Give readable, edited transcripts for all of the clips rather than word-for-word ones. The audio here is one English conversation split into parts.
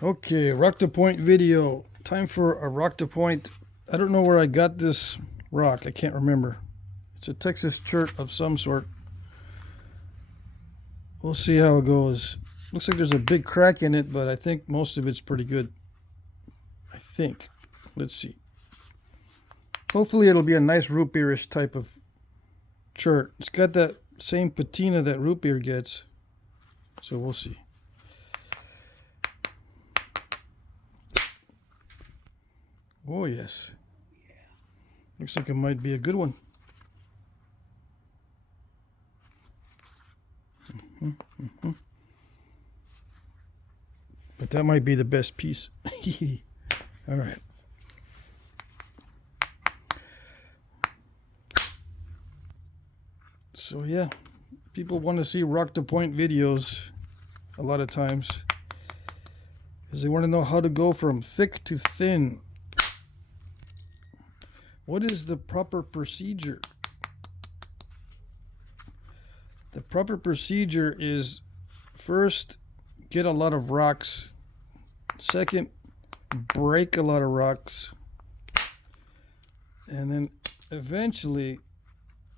Okay, rock to point video. Time for a rock to point. I don't know where I got this rock. I can't remember. It's a Texas chert of some sort. We'll see how it goes. Looks like there's a big crack in it, but I think most of it's pretty good. I think. Let's see. Hopefully it'll be a nice root beerish type of chert. It's got that same patina that root beer gets. So we'll see. Oh, yes. Looks like it might be a good one. But that might be the best piece. All right. So yeah, people want to see rock to point videos a lot of times because they want to know how to go from thick to thin. What is the proper procedure? The proper procedure is first, get a lot of rocks. Second, break a lot of rocks. And then eventually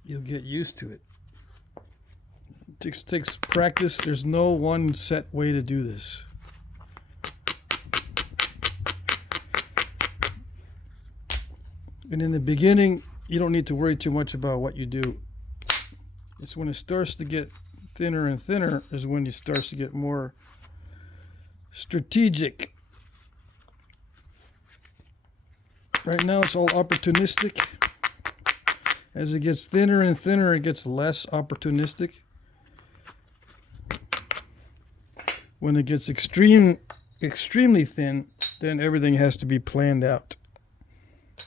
you'll get used to it. It takes practice. There's no one set way to do this. And in the beginning, you don't need to worry too much about what you do. It's when it starts to get thinner and thinner is when it starts to get more strategic. Right now it's all opportunistic. As it gets thinner and thinner, it gets less opportunistic. When it gets extremely thin, then everything has to be planned out.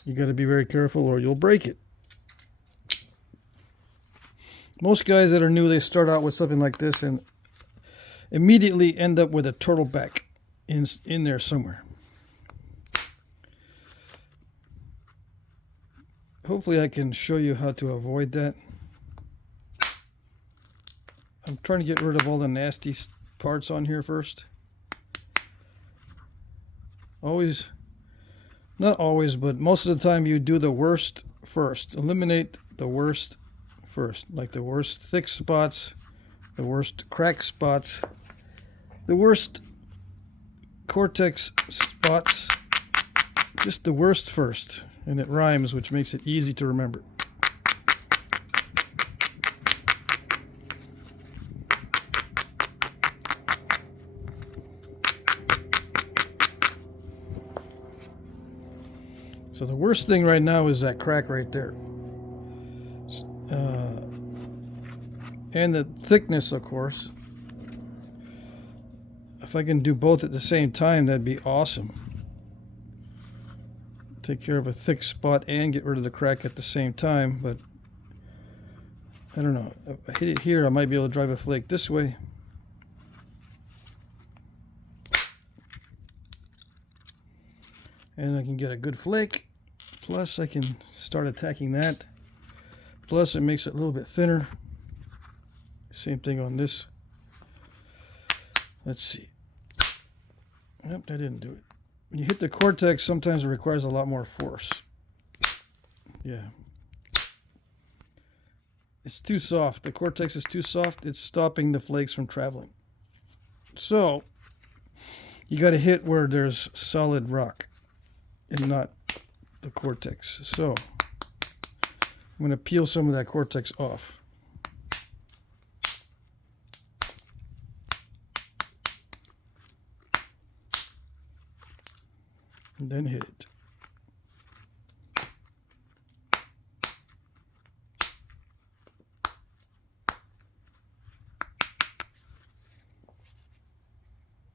You got to be very careful or you'll break it. Most guys that are new, they start out with something like this and immediately end up with a turtleback in there somewhere. Hopefully I can show you how to avoid that. I'm trying to get rid of all the nasty parts on here first. Always, not always, but most of the time you do the worst first. Eliminate the worst first, like the worst thick spots, the worst crack spots, the worst cortex spots, just the worst first. And it rhymes, which makes it easy to remember. So the worst thing right now is that crack right there. And the thickness, of course. If I can do both at the same time, that'd be awesome. Take care of a thick spot and get rid of the crack at the same time, but I don't know. If I hit it here, I might be able to drive a flake this way. And I can get a good flake. Plus I can start attacking that. Plus it makes it a little bit thinner. Same thing on this. Let's see. Nope, that didn't do it. When you hit the cortex, sometimes it requires a lot more force. Yeah. It's too soft. The cortex is too soft. It's stopping the flakes from traveling. So, you got to hit where there's solid rock and not the cortex. So, I'm going to peel some of that cortex off. And then hit it.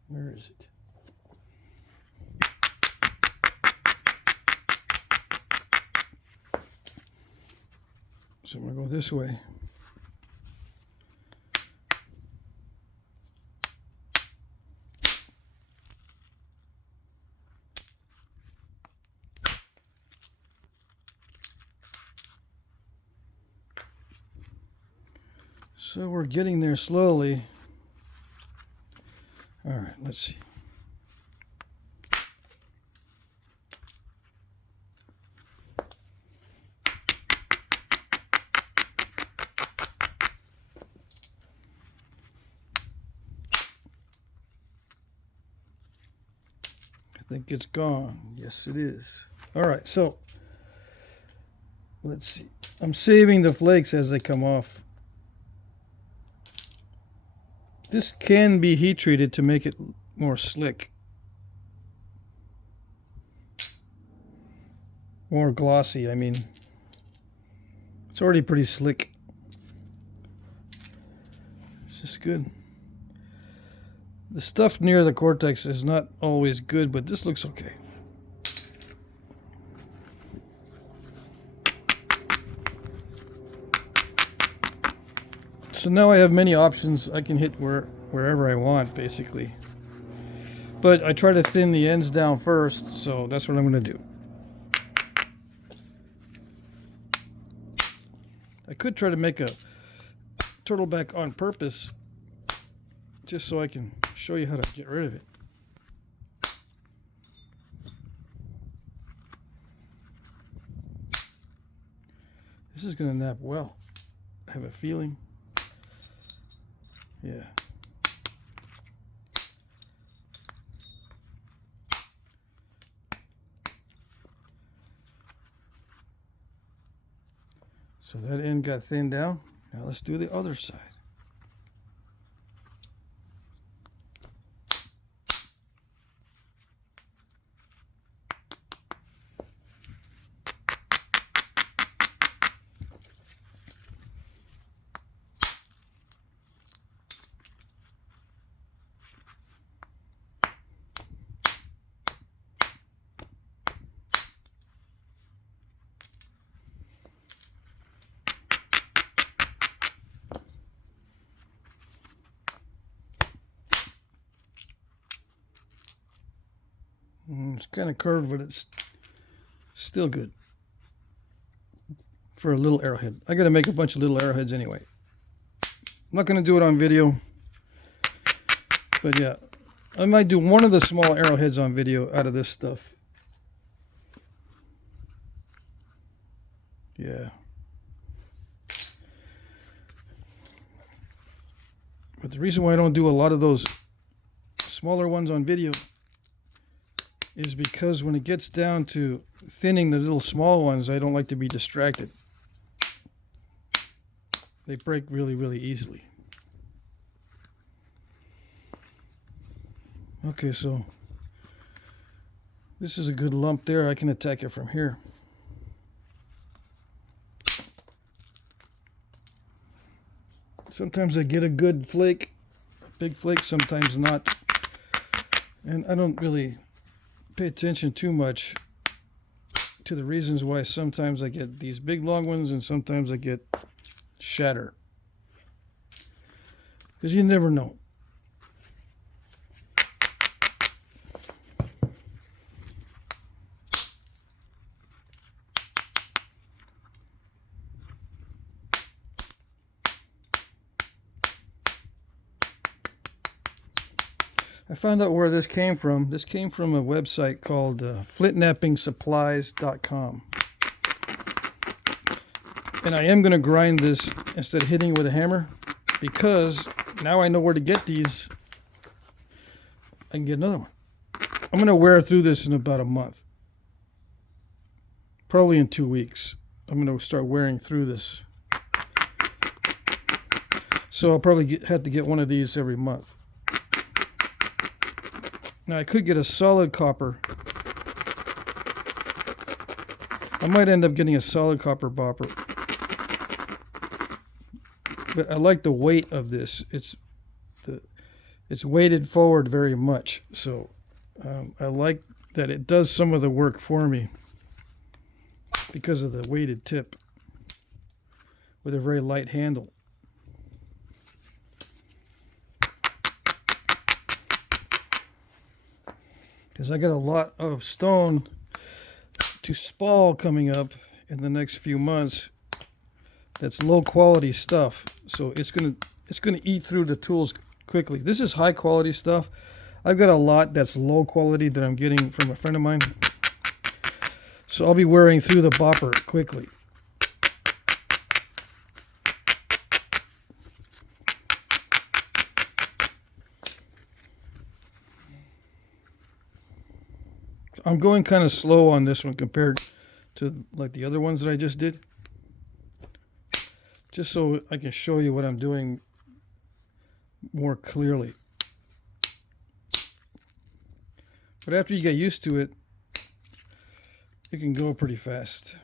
Where is it? So I'm going to go this way. So we're getting there slowly. All right, let's see. think it's gone. Yes, it is. All right, so let's see. I'm saving the flakes as they come off. This can be heat treated to make it more slick, more glossy. I mean, it's already pretty slick. It's just good. The stuff near the cortex is not always good, but this looks okay. So now I have many options. I can hit wherever I want, basically. But I try to thin the ends down first, so that's what I'm going to do. I could try to make a turtleback on purpose, just so I can show you how to get rid of it. This is going to nap well. I have a feeling. Yeah. So that end got thinned down. Now let's do the other side. It's kind of curved, but it's still good for a little arrowhead. I got to make a bunch of little arrowheads anyway. I'm not going to do it on video, but yeah, I might do one of the small arrowheads on video out of this stuff. Yeah. But the reason why I don't do a lot of those smaller ones on video is because when it gets down to thinning the little small ones, I don't like to be distracted. They break really, really easily. Okay, so this is a good lump there. I can attack it from here. Sometimes I get a good flake, a big flake, sometimes not. And I don't really pay attention too much to the reasons why sometimes I get these big long ones and sometimes I get shatter, because you never know. I found out where this came from. This came from a website called flintknappingsupplies.com. And I am going to grind this instead of hitting it with a hammer, because now I know where to get these. I can get another one. I'm going to wear through this in about a month. Probably in 2 weeks. I'm going to start wearing through this. So I'll probably have to get one of these every month. Now I could get a solid copper. I might end up getting a solid copper bopper. But I like the weight of this. It's weighted forward very much. So I like that it does some of the work for me because of the weighted tip with a very light handle. Because I got a lot of stone to spall coming up in the next few months. That's low quality stuff, so it's gonna eat through the tools quickly. This is high quality stuff. I've got a lot that's low quality that I'm getting from a friend of mine, so I'll be wearing through the bopper quickly. I'm going kind of slow on this one compared to like the other ones that I just did. Just so I can show you what I'm doing more clearly. But after you get used to it, it can go pretty fast.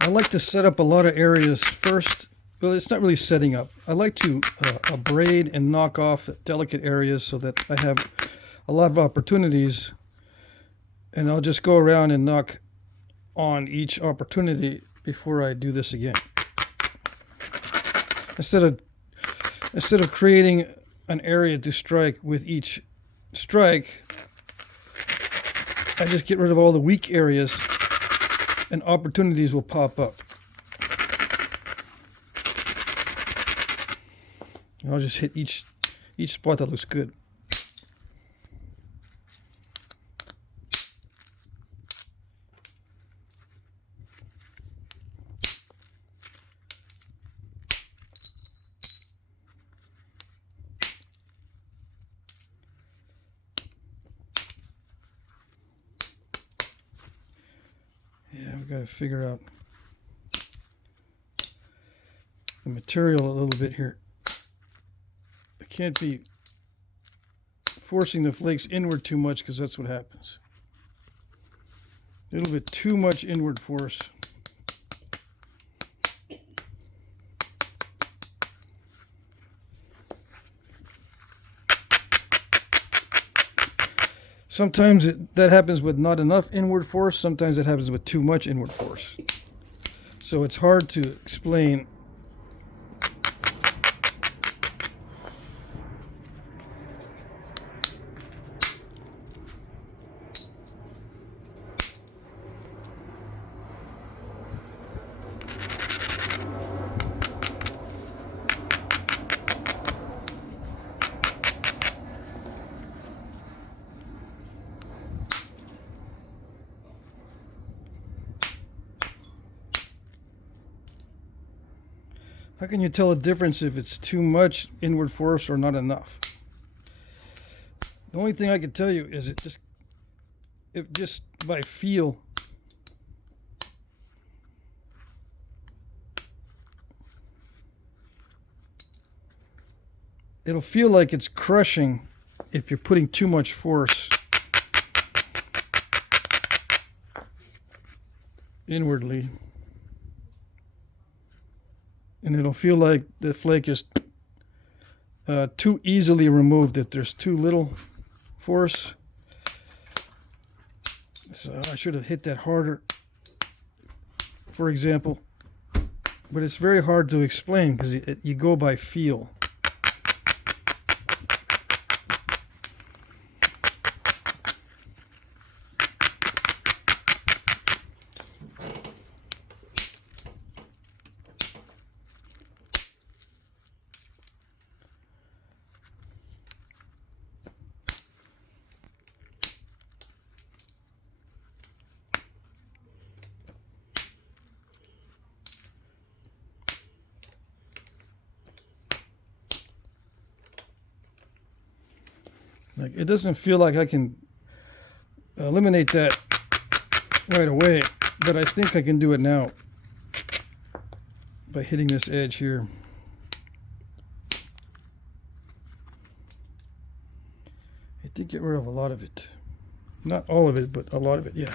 I like to set up a lot of areas first. Well, it's not really setting up. I like to abrade and knock off delicate areas so that I have a lot of opportunities, and I'll just go around and knock on each opportunity before I do this again. Instead of creating an area to strike with each strike, I just get rid of all the weak areas and opportunities will pop up. And I'll just hit each spot that looks good. Yeah, I've got to figure out the material a little bit here. I can't be forcing the flakes inward too much because that's what happens. A little bit too much inward force. Sometimes that happens with not enough inward force. Sometimes it happens with too much inward force. So it's hard to explain. How can you tell a difference if it's too much inward force or not enough? The only thing I can tell you is if just by feel, it'll feel like it's crushing if you're putting too much force inwardly. And it'll feel like the flake is too easily removed if there's too little force. So I should have hit that harder, for example. But it's very hard to explain because you go by feel. Like, it doesn't feel like I can eliminate that right away, but I think I can do it now by hitting this edge here. I did get rid of a lot of it. Not all of it, but a lot of it, yeah.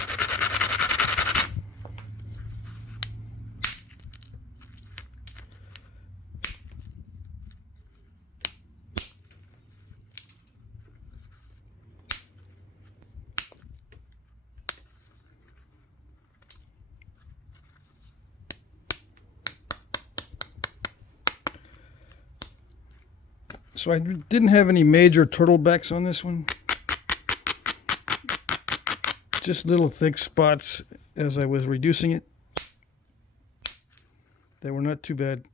So I didn't have any major turtlebacks on this one. just little thick spots as I was reducing it. They were not too bad.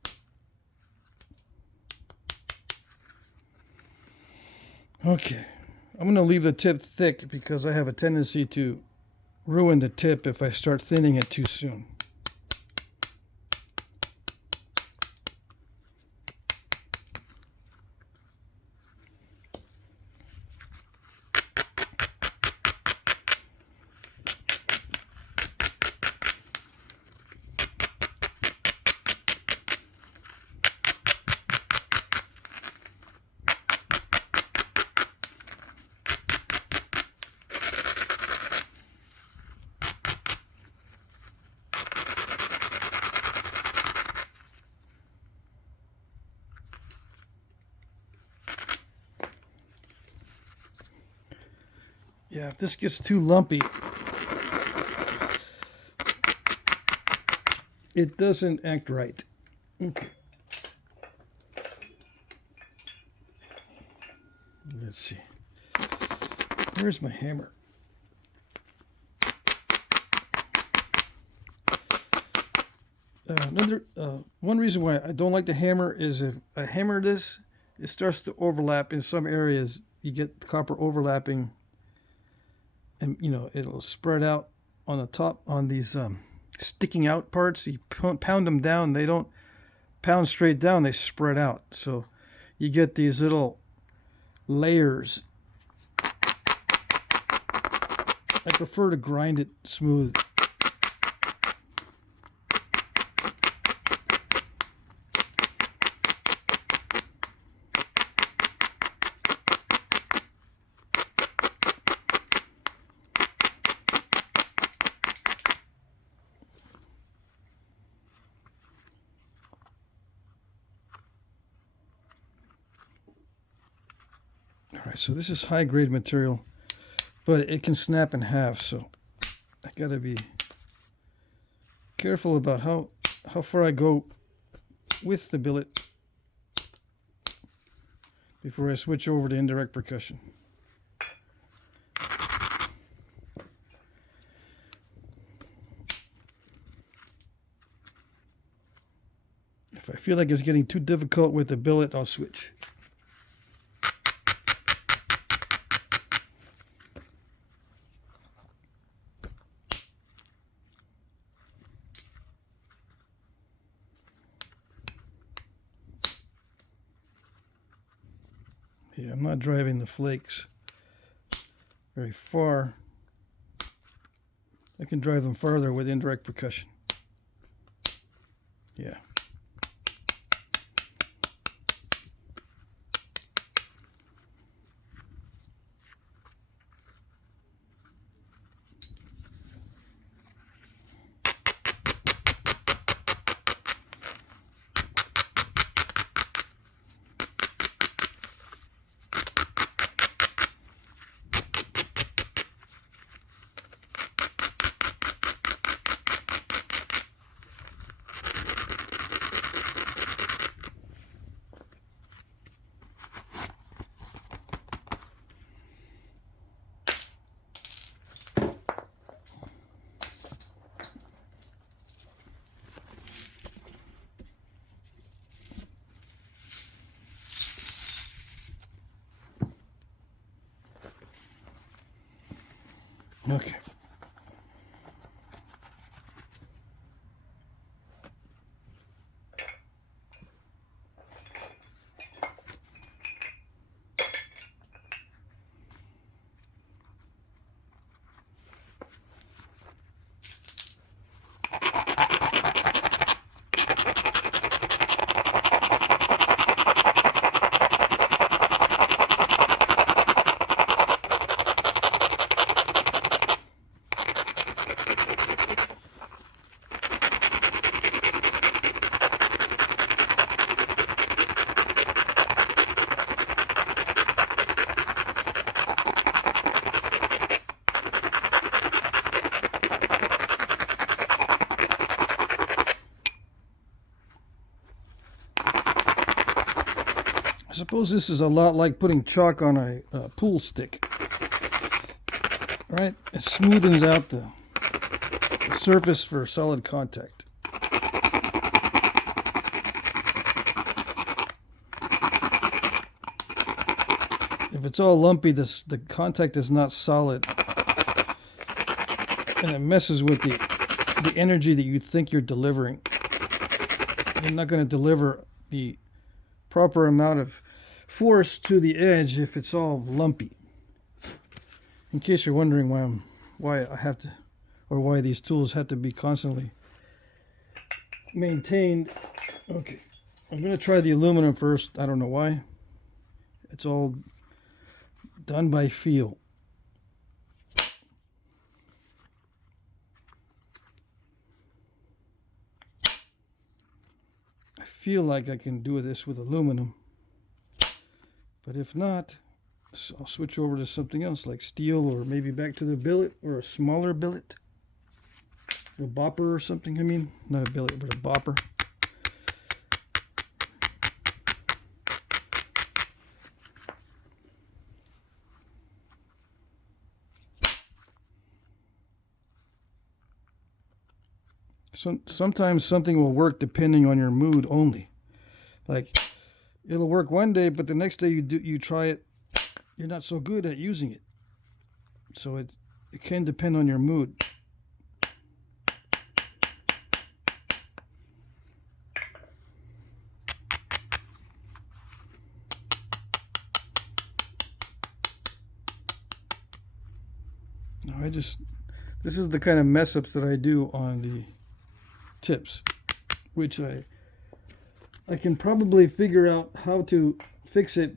Okay, I'm going to leave the tip thick because I have a tendency to ruin the tip if I start thinning it too soon. Yeah, if this gets too lumpy, it doesn't act right. Okay. Let's see. Where's my hammer? One reason why I don't like the hammer is if I hammer this, it starts to overlap in some areas. You get copper overlapping. And it'll spread out on the top on these sticking out parts. You pound them down, they don't pound straight down, they spread out, so you get these little layers. I prefer to grind it smooth. Alright, so this is high grade material, but it can snap in half, so I gotta be careful about how far I go with the billet before I switch over to indirect percussion. If I feel like it's getting too difficult with the billet, I'll switch. Yeah, I'm not driving the flakes very far. I can drive them farther with indirect percussion. Yeah. Okay. I suppose this is a lot like putting chalk on a pool stick right? It smoothens out the surface for solid contact. If it's all lumpy, the contact is not solid, and it messes with the energy that you think you're delivering. You're not going to deliver the proper amount of force to the edge if it's all lumpy. In case you're wondering why I have to, or why these tools have to be constantly maintained. Okay, I'm going to try the aluminum first. I don't know why. It's all done by feel. I feel like I can do this with aluminum, but if not, I'll switch over to something else like steel, or maybe back to the billet, or a smaller billet, a bopper or something. I mean, not a billet, but a bopper. Sometimes something will work depending on your mood only. Like, it'll work one day, but the next day you try it, you're not so good at using it. So it can depend on your mood. No, this is the kind of mess ups that I do on the tips, which I can probably figure out how to fix it.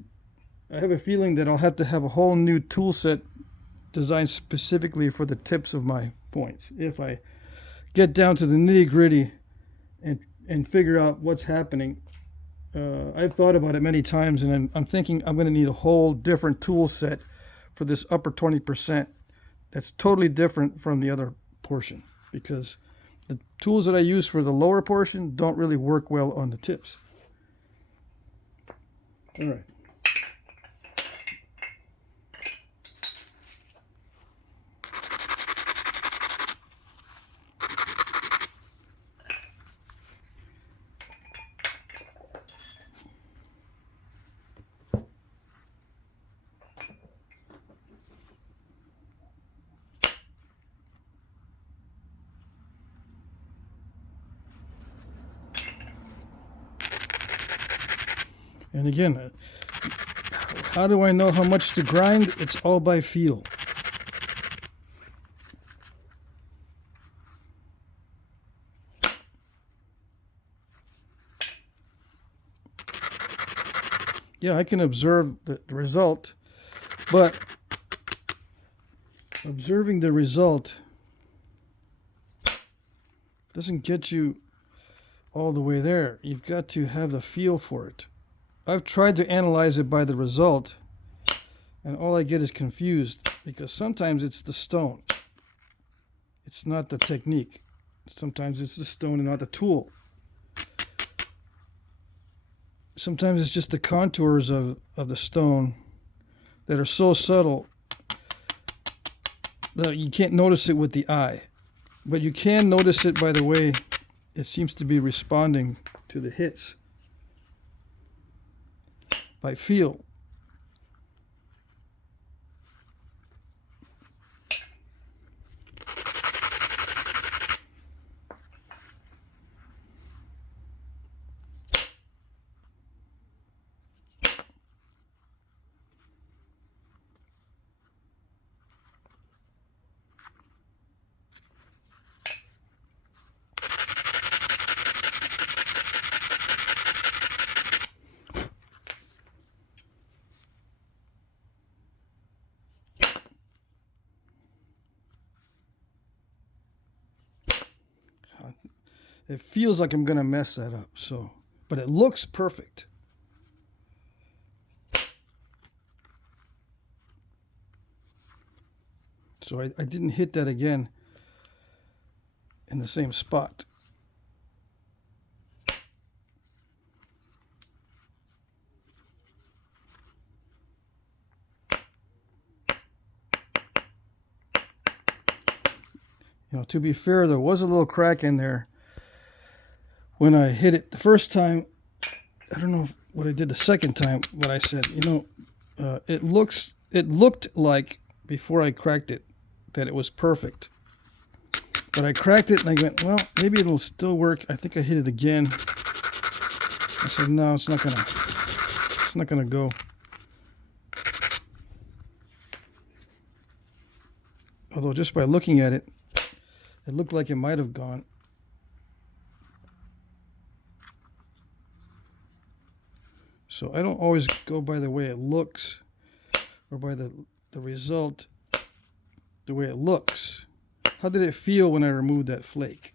I have a feeling that I'll have to have a whole new tool set designed specifically for the tips of my points if I get down to the nitty gritty and figure out what's happening. I've thought about it many times, and I'm thinking I'm going to need a whole different tool set for this upper 20% that's totally different from the other portion, because the tools that I use for the lower portion don't really work well on the tips. All right. And again, how do I know how much to grind? It's all by feel. Yeah, I can observe the result, but observing the result doesn't get you all the way there. You've got to have the feel for it. I've tried to analyze it by the result, and all I get is confused, because sometimes it's the stone. It's not the technique. Sometimes it's the stone and not the tool. Sometimes it's just the contours of the stone that are so subtle that you can't notice it with the eye. But you can notice it by the way it seems to be responding to the hits. By feel. It feels like I'm going to mess that up, but it looks perfect. So I didn't hit that again in the same spot. You know, to be fair, there was a little crack in there when I hit it the first time. I don't know what I did the second time, but I said, you know, it looked like before I cracked it that it was perfect. But I cracked it and I went, well, maybe it'll still work. I think I hit it again. I said, no, it's not gonna go. Although just by looking at it, it looked like it might have gone. So I don't always go by the way it looks or by the result, the way it looks. How did it feel when I removed that flake?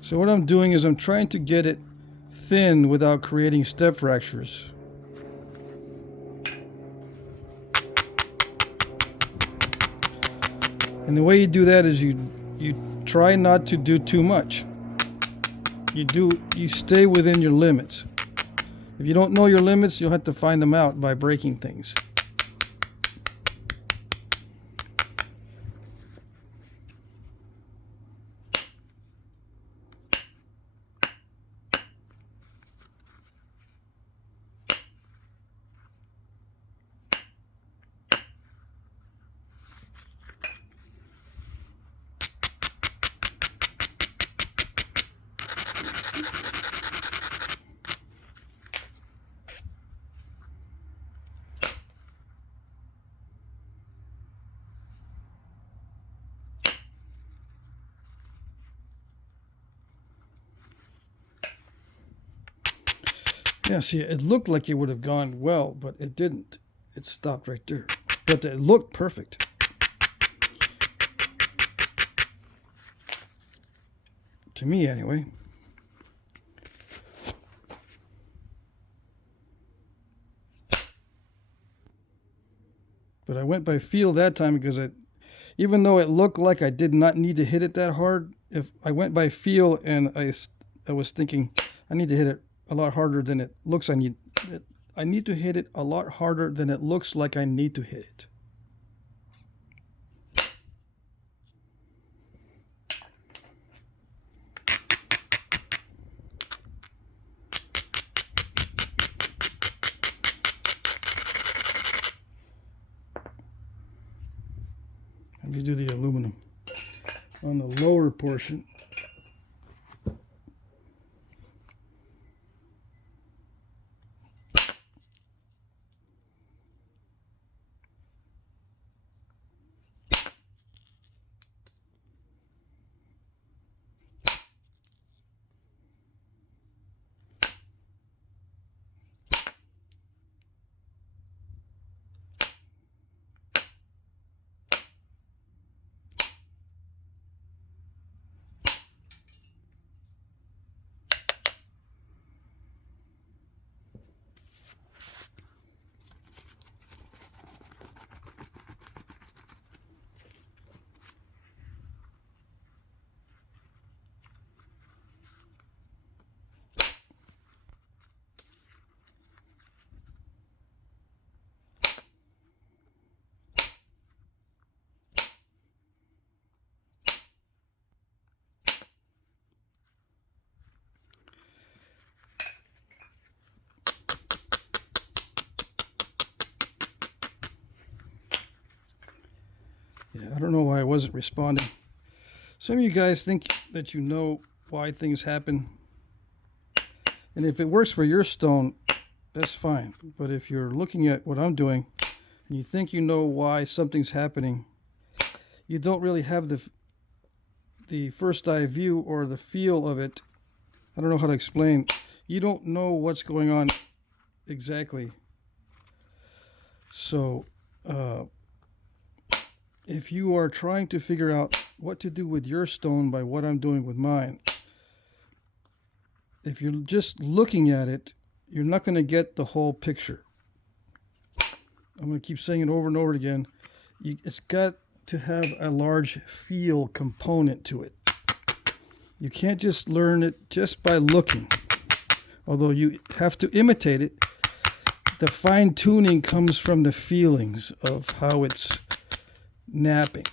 So what I'm doing is I'm trying to get it thin without creating step fractures. And the way you do that is you try not to do too much. You stay within your limits. If you don't know your limits, you'll have to find them out by breaking things. Yeah, see, it looked like it would have gone well, but it didn't. It stopped right there. But it looked perfect. To me, anyway. But I went by feel that time because even though it looked like I did not need to hit it that hard, if I went by feel and I was thinking I need to hit it a lot harder than it looks I need to hit it a lot harder than it looks like I need to hit it. Let me do the aluminum on the lower portion. Yeah, I don't know why I wasn't responding. Some of you guys think that you know why things happen. And if it works for your stone, that's fine. But if you're looking at what I'm doing and you think you know why something's happening, you don't really have the first eye view or the feel of it. I don't know how to explain. You don't know what's going on exactly. So, if you are trying to figure out what to do with your stone by what I'm doing with mine, if you're just looking at it, you're not going to get the whole picture. I'm going to keep saying it over and over again. It's got to have a large feel component to it. You can't just learn it just by looking. Although you have to imitate it, the fine-tuning comes from the feelings of how it's napping.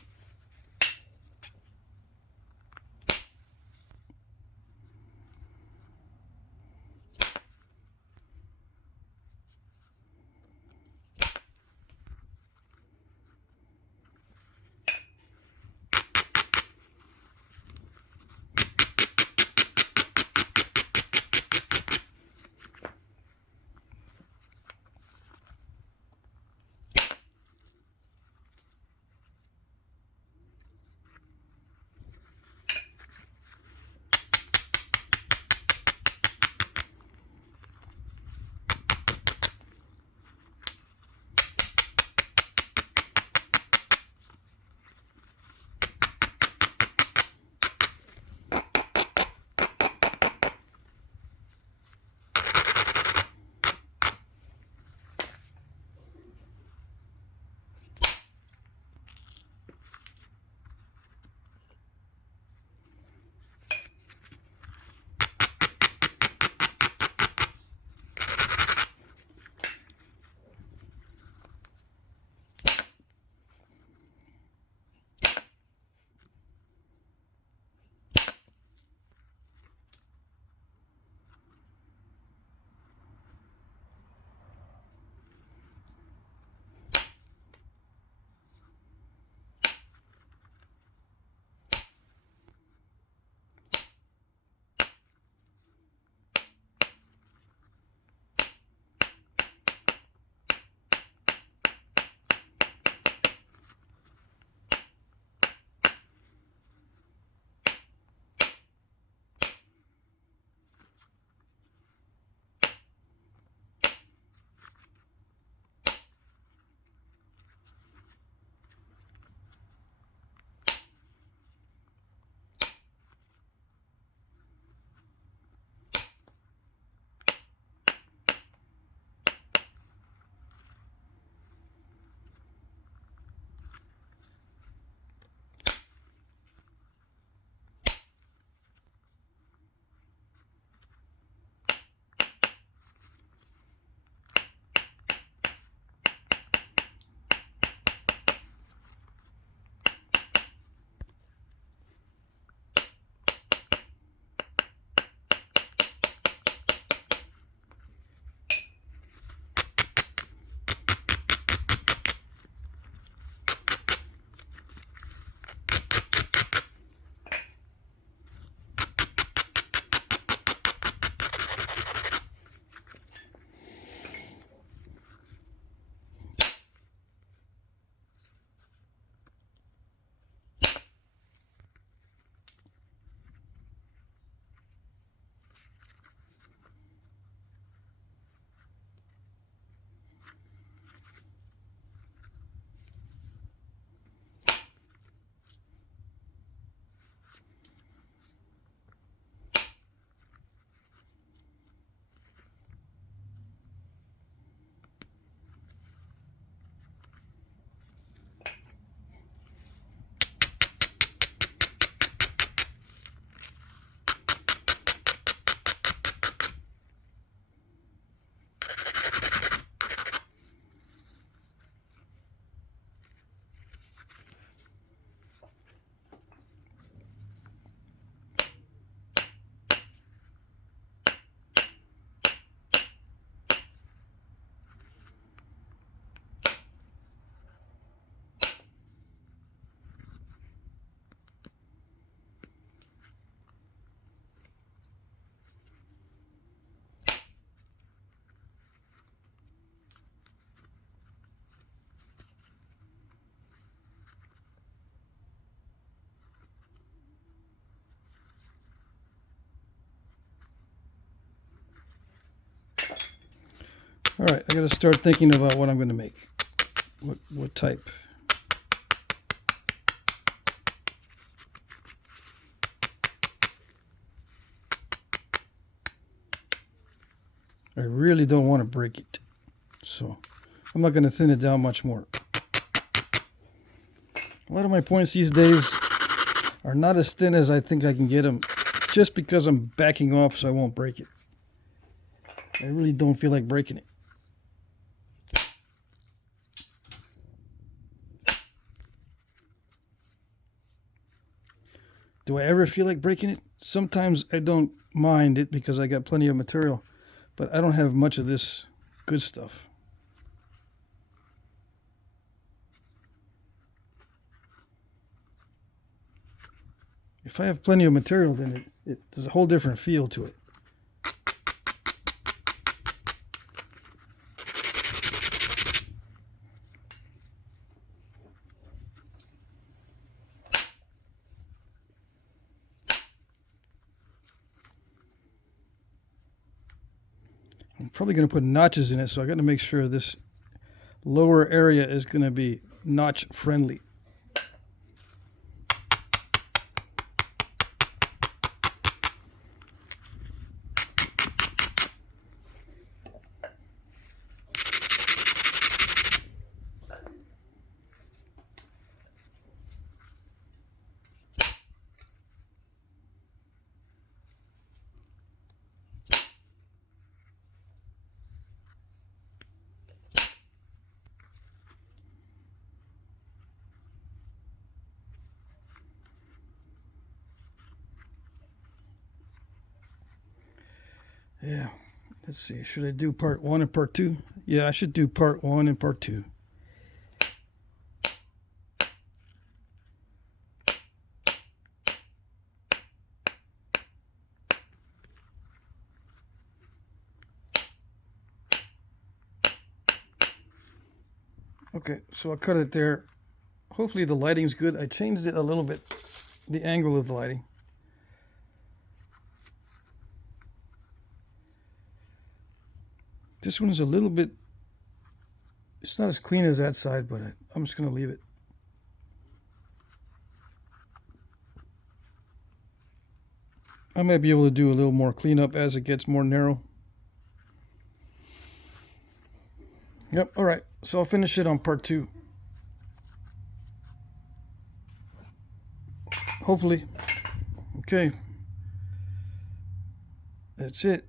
All right, I got to start thinking about what I'm going to make. What type? I really don't want to break it, so I'm not going to thin it down much more. A lot of my points these days are not as thin as I think I can get them just because I'm backing off so I won't break it. I really don't feel like breaking it. Do I ever feel like breaking it? Sometimes I don't mind it because I got plenty of material, but I don't have much of this good stuff. If I have plenty of material, then there's a whole different feel to it. I'm probably going to put notches in it, so I got to make sure this lower area is going to be notch friendly. Yeah, let's see. Should I do part 1 and part 2? Yeah, I should do part 1 and part 2. Okay, so I cut it there. Hopefully the lighting's good. I changed it a little bit, the angle of the lighting. This one is a little bit, it's not as clean as that side, but I'm just going to leave it. I might be able to do a little more cleanup as it gets more narrow. Yep, all right. So I'll finish it on part 2. Hopefully. Okay. That's it.